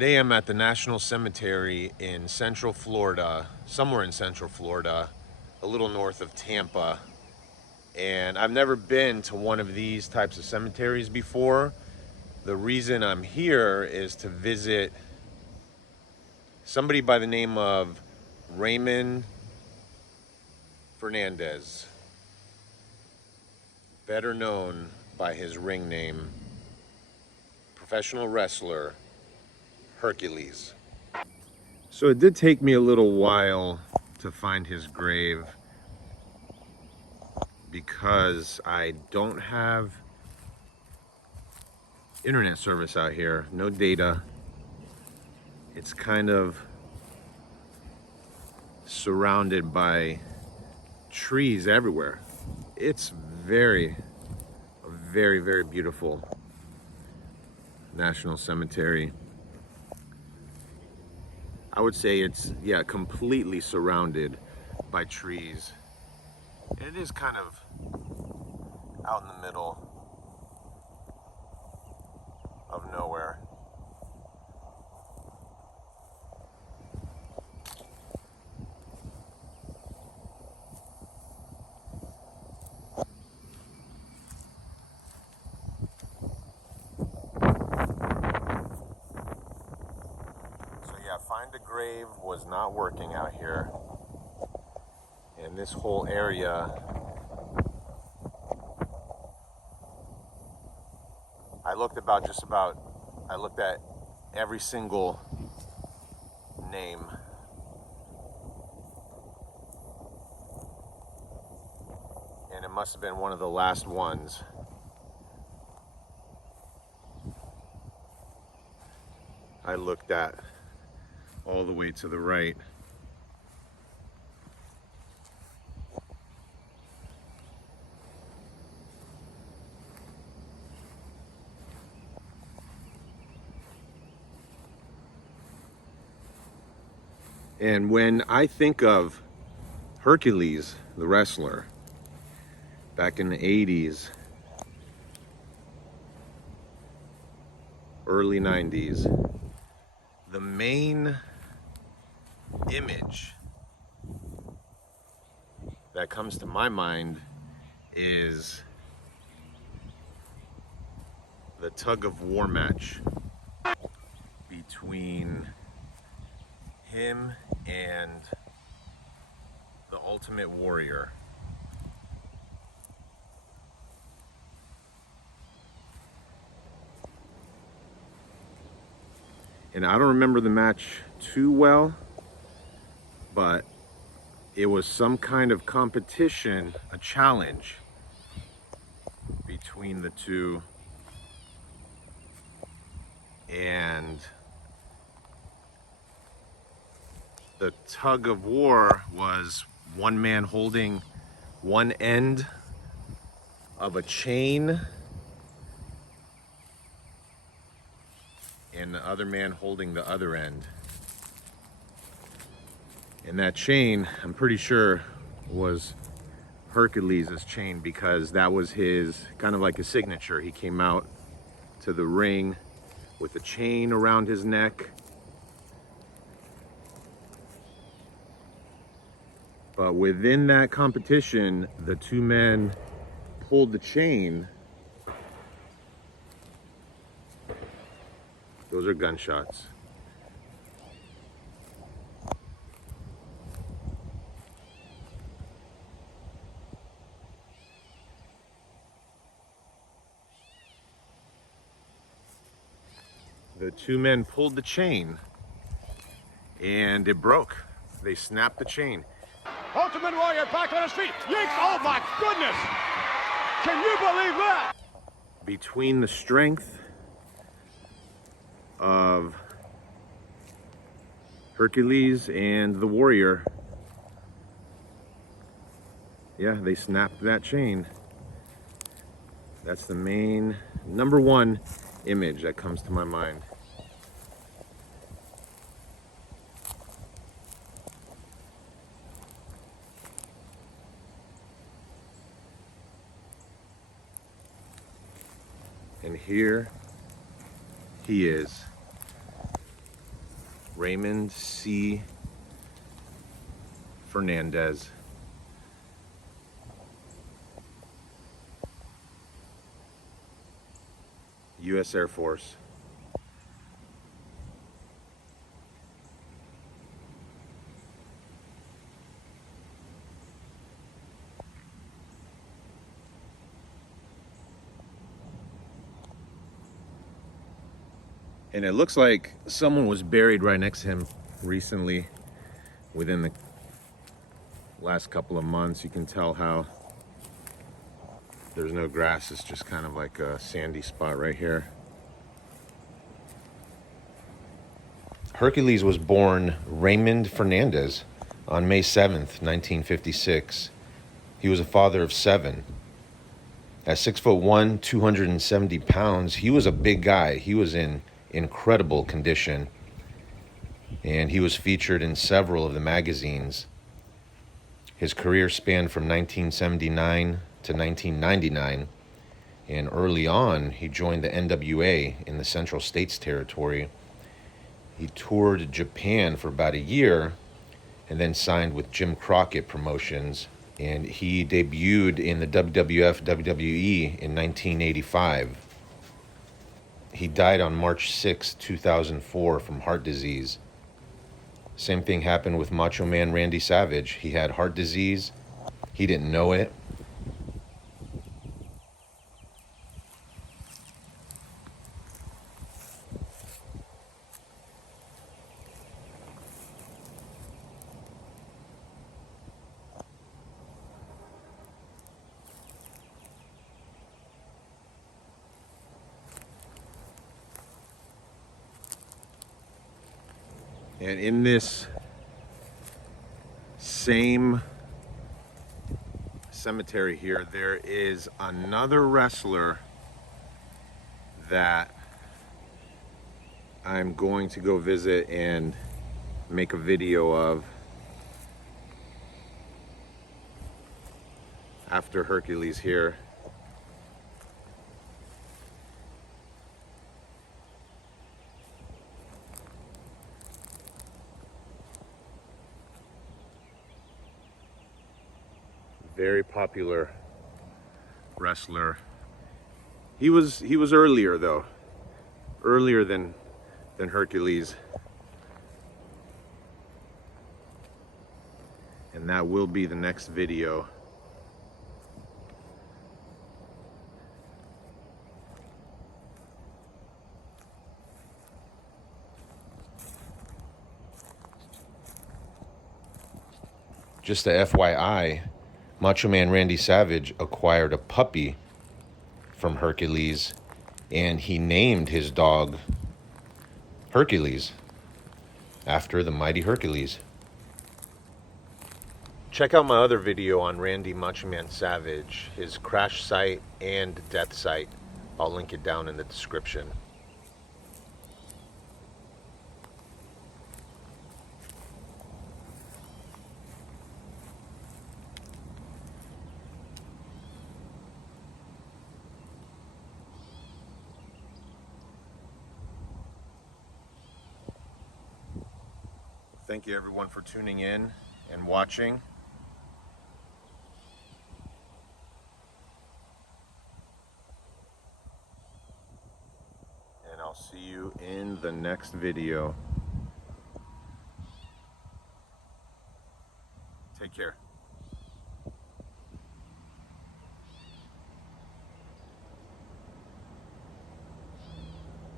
Today I'm at the National Cemetery in Central Florida, somewhere in Central Florida, a little north of Tampa. And I've never been to one of these types of cemeteries before. The reason I'm here is to visit somebody by the name of Raymond Fernandez, better known by his ring name, professional wrestler Hercules. So it did take me a little while to find his grave because I don't have internet service out here, no data. It's kind of surrounded by trees everywhere. It's very beautiful national cemetery. I would say it's, yeah, completely surrounded by trees. And it is kind of out in the middle of nowhere. So yeah, find a grave was not working out here. And this whole area, I looked at every single name. And it must have been one of the last ones. I looked at all the way to the right. And when I think of Hercules, the wrestler, back in the 80s, early 90s, the main image that comes to my mind is the tug of war match between him and the Ultimate Warrior. And I don't remember the match too well, but it was some kind of competition, a challenge between the two. And the tug of war was one man holding one end of a chain and the other man holding the other end. And that chain, I'm pretty sure, was Hercules' chain, because that was his, kind of like a signature. He came out to the ring with a chain around his neck. But within that competition, the two men pulled the chain. Those are gunshots. The two men pulled the chain and it broke. They snapped the chain. Ultimate Warrior back on his feet. Yanks, oh my goodness! Can you believe that? Between the strength of Hercules and the Warrior, yeah, they snapped that chain. That's the main, number one image that comes to my mind. And here he is, Raymond C. Fernandez. U.S. Air Force. And it looks like someone was buried right next to him recently, within the last couple of months. You can tell how there's no grass. It's just kind of like a sandy spot right here. Hercules was born Raymond Fernandez on May 7th, 1956. He was a father of 7. At 6'1", 270 pounds, he was a big guy. He was in incredible condition, and he was featured in several of the magazines. His career spanned from 1979 to 1999, and early on, he joined the NWA in the Central States Territory. He toured Japan for about a year and then signed with Jim Crockett Promotions, and he debuted in the WWF WWE in 1985. He died on March 6, 2004 from heart disease. Same thing happened with Macho Man Randy Savage. He had heart disease. He didn't know it. And in this same cemetery here, there is another wrestler that I'm going to go visit and make a video of after Hercules here. Very popular wrestler. He was earlier though. Earlier than Hercules. And that will be the next video. Just a FYI, Macho Man Randy Savage acquired a puppy from Hercules, and he named his dog Hercules after the mighty Hercules. Check out my other video on Randy Macho Man Savage, his crash site and death site. I'll link it down in the description. Thank you everyone for tuning in and watching. And I'll see you in the next video. Take care.